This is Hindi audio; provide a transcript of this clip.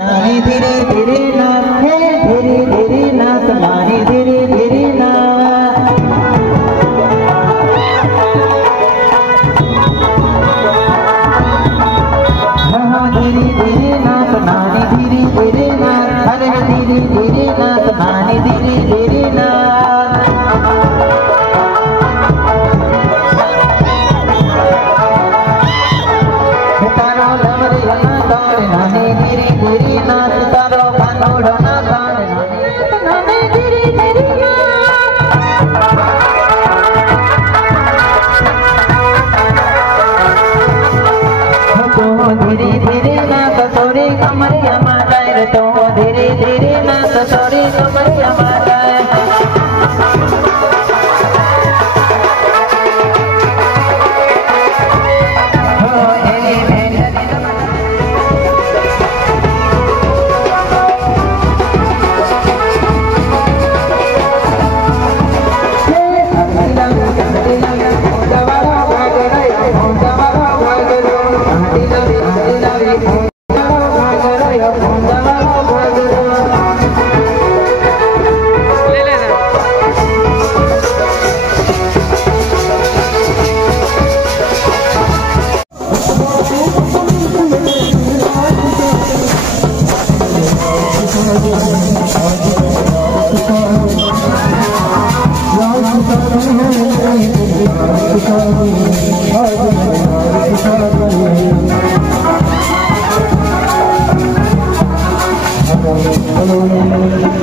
नानी धीरे धीरे नाच है, धीरे धीरे नाच नानी धीरे धीरे नाच। हाँ धीरे धीरे नाच नानी धीरे धीरे नाच, अरे धीरे धीरे नाच नानी धीरे धीरे नाच। तारो लमरिया ना तारे नानी धीरे धीरे नाच, तारो कानोड़ा ना तारे नानी धीरे धीरे नाच। तो धीरे धीरे नाच सोरे कमरिया माताए, तो धीरे धीरे नाच सोरे कमरिया माताए। Hello.